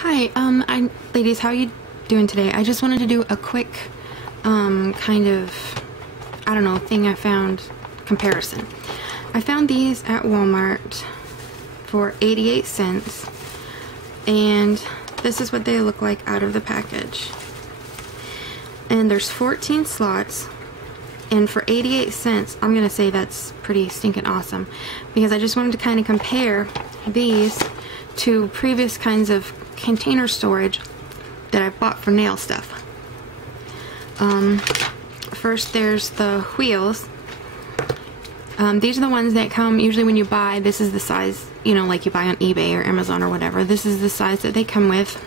Hi, ladies, how are you doing today? I just wanted to do a quick, kind of, I don't know, thing I found, comparison. I found these at Walmart for 88 cents, and this is what they look like out of the package. And there's 14 slots, and for 88 cents, I'm gonna say that's pretty stinking awesome, because I just wanted to kind of compare these to previous kinds of container storage that I bought for nail stuff. First there's the wheels. These are the ones that come usually when you buy. This is the size, you know, like you buy on eBay or Amazon or whatever. This is the size that they come with.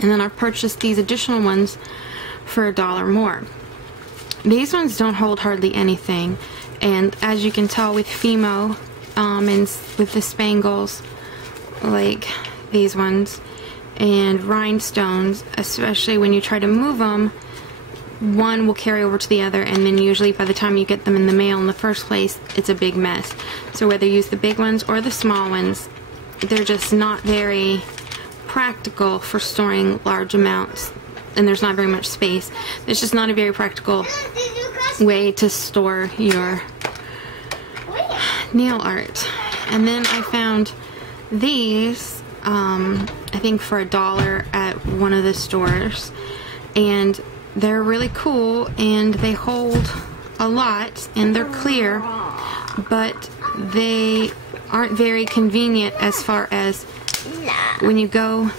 And then I've purchased these additional ones for $1 more. These ones don't hold hardly anything, and as you can tell with Fimo and with the spangles, like these ones, and rhinestones, especially when you try to move them, one will carry over to the other, and then usually by the time you get them in the mail in the first place, it's a big mess. So whether you use the big ones or the small ones, they're just not very practical for storing large amounts, and there's not very much space. It's just not a very practical way to store your nail art. And then I found these, I think for $1 at one of the stores, and they're really cool, and they hold a lot, and they're clear, but they aren't very convenient as far as when you go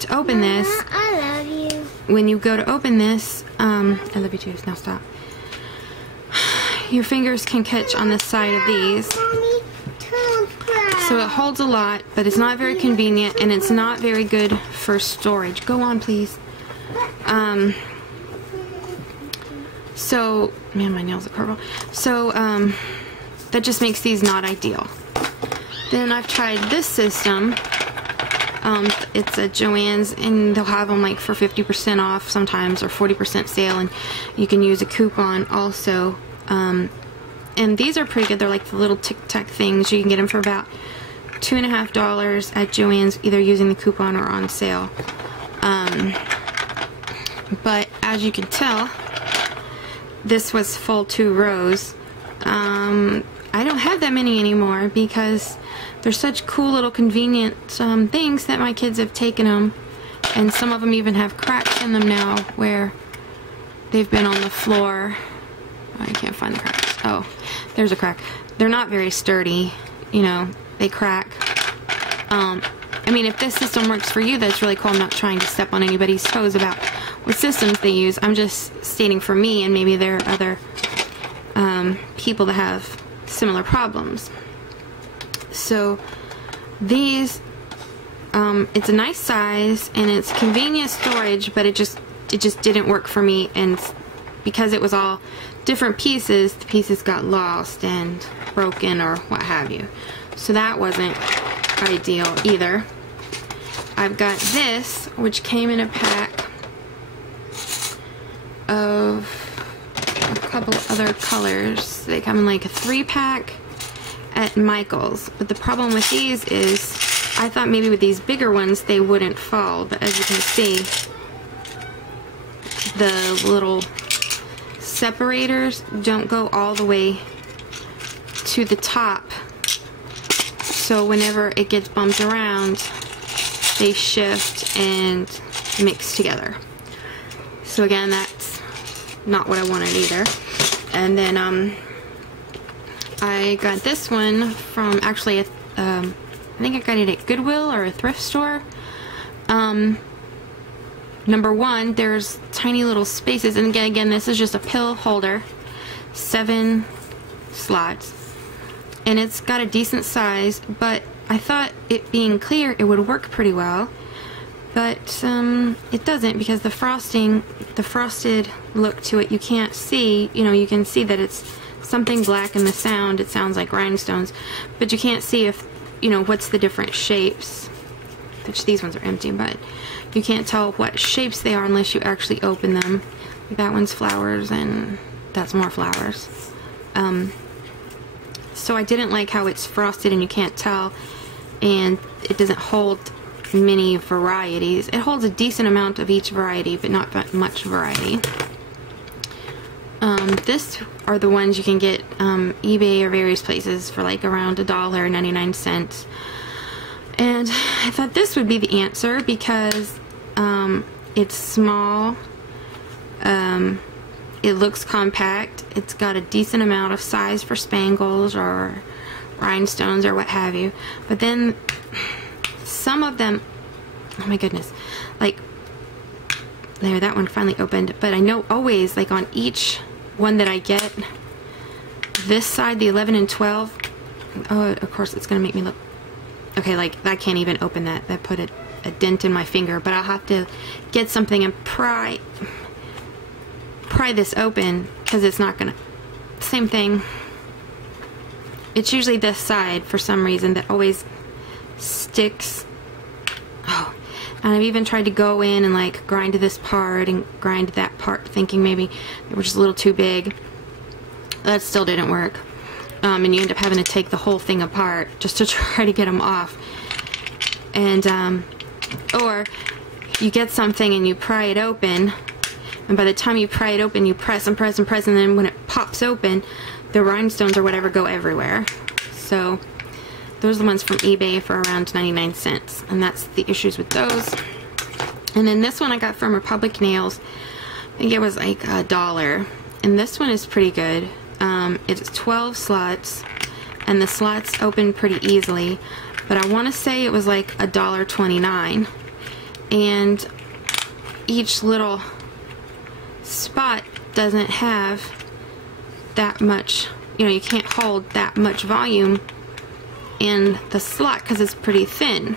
to open this. I love you. When you go to open this, I love you too, now stop. Your fingers can catch on the side of these. So it holds a lot, but it's not very convenient, and it's not very good for storage. Go on, please. So, man, my nails are horrible. So, that just makes these not ideal. Then I've tried this system. It's at Joann's, and they'll have them like for 50% off sometimes, or 40% sale, and you can use a coupon also. And these are pretty good. They're like the little tic-tac things. You can get them for about $2.50 at Joann's, either using the coupon or on sale. But as you can tell, this was full 2 rows. I don't have that many anymore because they're such cool little convenient things that my kids have taken them, and some of them even have cracks in them now where they've been on the floor. I can't find the cracks. Oh, there's a crack. They're not very sturdy, you know, they crack. I mean, if this system works for you, that's really cool. I'm not trying to step on anybody's toes about what systems they use. I'm just stating for me, and maybe there are other people that have similar problems. So these, it's a nice size, and it's convenient storage, but it just didn't work for me, and because it was all different pieces, the pieces got lost and broken or what have you. So that wasn't ideal either. I've got this, which came in a pack of a couple other colors. They come in like a 3-pack at Michael's. But the problem with these is, I thought maybe with these bigger ones they wouldn't fall, but as you can see, the little separators don't go all the way to the top, so whenever it gets bumped around, they shift and mix together. So again, that's not what I wanted either. And then I got this one from actually I think I got it at Goodwill or a thrift store. Number one, there's tiny little spaces, and again, this is just a pill holder, 7 slots, and it's got a decent size, but I thought it being clear it would work pretty well, but it doesn't, because the frosted look to it, you can't see, you know, you can see that it's something black in the sound, it sounds like rhinestones, but you can't see if, you know, what's the different shapes, which these ones are empty, but you can't tell what shapes they are unless you actually open them. That one's flowers, and that's more flowers. So I didn't like how it's frosted and you can't tell, and it doesn't hold many varieties. It holds a decent amount of each variety, but not that much variety. This are the ones you can get eBay or various places for like around $1.99. And I thought this would be the answer because it's small, it looks compact, it's got a decent amount of size for spangles or rhinestones or what have you. But then some of them, oh my goodness, like there, that one finally opened. But I know always, like on each one that I get, this side, the 11 and 12, oh, of course it's gonna make me look, okay, like I can't even open that. That put a dent in my finger, but I'll have to get something and pry this open because it's not gonna, same thing. It's usually this side for some reason that always sticks. Oh, and I've even tried to go in and like grind this part and grind that part, thinking maybe they were just a little too big. That still didn't work. And you end up having to take the whole thing apart just to try to get them off. And or you get something and you pry it open, and by the time you pry it open, you press and press and press, and then when it pops open, the rhinestones or whatever go everywhere. So those are the ones from eBay for around 99 cents, and that's the issues with those. And then this one I got from Republic Nails. I think it was like $1, and this one is pretty good. It's 12 slots, and the slots open pretty easily, but I want to say it was like $1.29, and each little spot doesn't have that much, you know, you can't hold that much volume in the slot because it's pretty thin.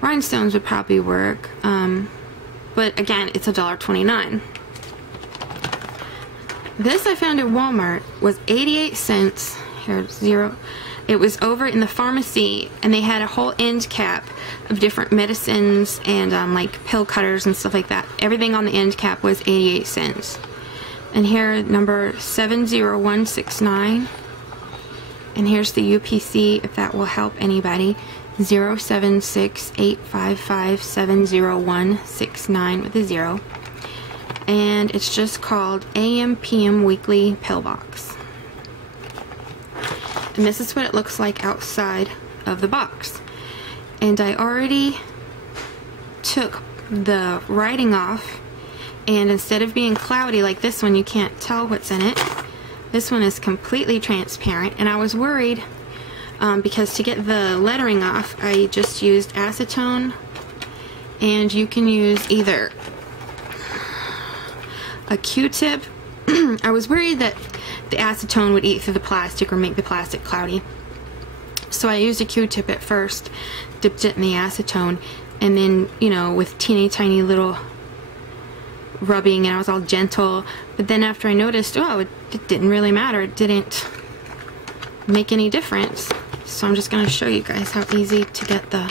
Rhinestones would probably work, but again, it's $1.29. This I found at Walmart was 88 cents. Here's zero. It was over in the pharmacy, and they had a whole end cap of different medicines and like pill cutters and stuff like that. Everything on the end cap was 88 cents. And here, number 70169. And here's the UPC, if that will help anybody. 07685570169 with a 0. And it's just called AM/PM Weekly Pill Box. And this is what it looks like outside of the box. And I already took the writing off, and instead of being cloudy like this one, you can't tell what's in it. This one is completely transparent, and I was worried because to get the lettering off, I just used acetone, and you can use either a Q-tip. I was worried that the acetone would eat through the plastic or make the plastic cloudy. So I used a Q-tip at first, dipped it in the acetone, and then, you know, with teeny tiny little rubbing, and I was all gentle. But then after I noticed, oh, it didn't really matter. It didn't make any difference. So I'm just going to show you guys how easy to get the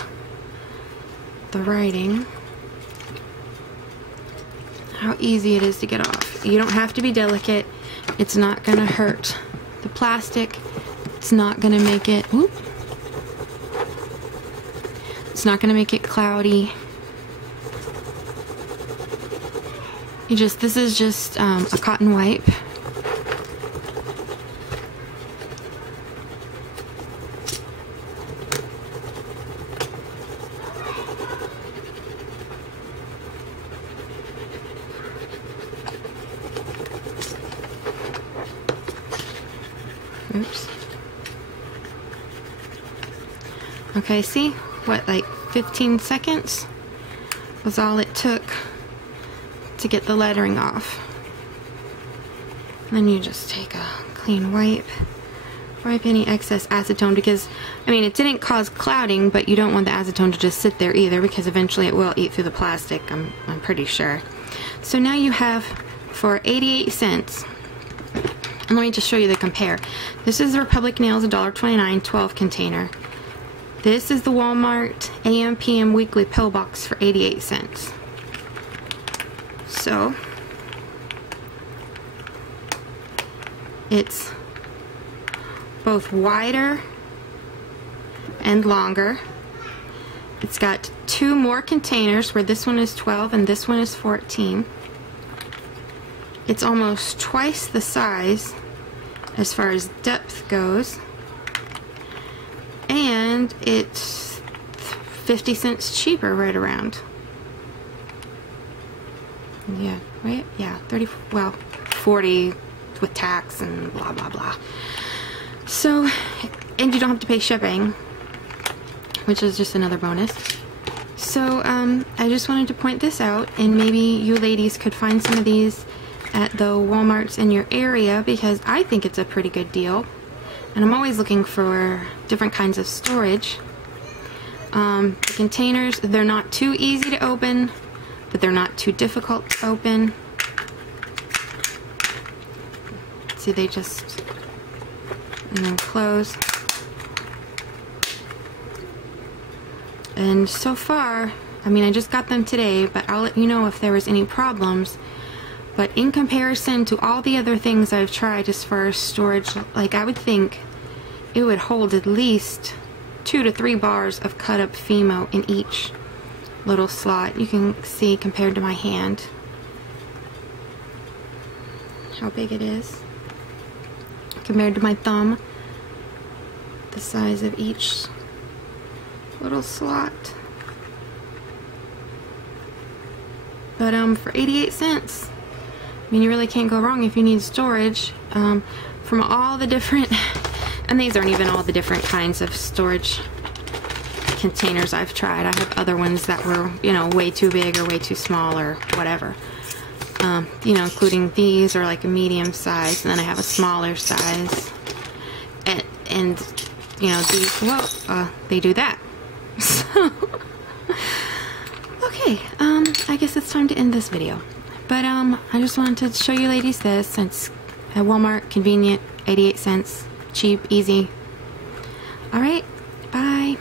writing. How easy it is to get off. You don't have to be delicate. It's not going to hurt the plastic. It's not going to make it, whoop. It's not going to make it cloudy. This is just a cotton wipe. Oops. Okay, see? What, like 15 seconds was all it took to get the lettering off. And then you just take a clean wipe, wipe any excess acetone, because, I mean, it didn't cause clouding, but you don't want the acetone to just sit there either, because eventually it will eat through the plastic, I'm pretty sure. So now you have, for 88 cents, and let me just show you the compare. This is the Republic Nails $1.29 12 container. This is the Walmart AM/PM Weekly Pill Box for 88 cents. So it's both wider and longer. It's got 2 more containers where this one is 12 and this one is 14. It's almost twice the size as far as depth goes. And it's 50 cents cheaper right around. Yeah, right? Yeah, 30, well, 40 with tax and blah, blah, blah. So, and you don't have to pay shipping, which is just another bonus. So, I just wanted to point this out, and maybe you ladies could find some of these at the Walmarts in your area, because I think it's a pretty good deal. And I'm always looking for different kinds of storage. The containers, they're not too easy to open, but they're not too difficult to open. See, they just, and then close. And so far, I mean, I just got them today, but I'll let you know if there was any problems. But in comparison to all the other things I've tried as far as storage, like, I would think it would hold at least 2 to 3 bars of cut up Fimo in each little slot. You can see compared to my hand how big it is compared to my thumb, the size of each little slot. But for 88 cents, I mean, you really can't go wrong if you need storage. From all the different, and these aren't even all the different kinds of storage containers I've tried. I have other ones that were, you know, way too big or way too small or whatever. You know, including these are like a medium size, and then I have a smaller size. And you know, these, well, they do that. So, okay, I guess it's time to end this video. But I just wanted to show you ladies this, since at Walmart, convenient, 88 cents, cheap, easy. Alright, bye.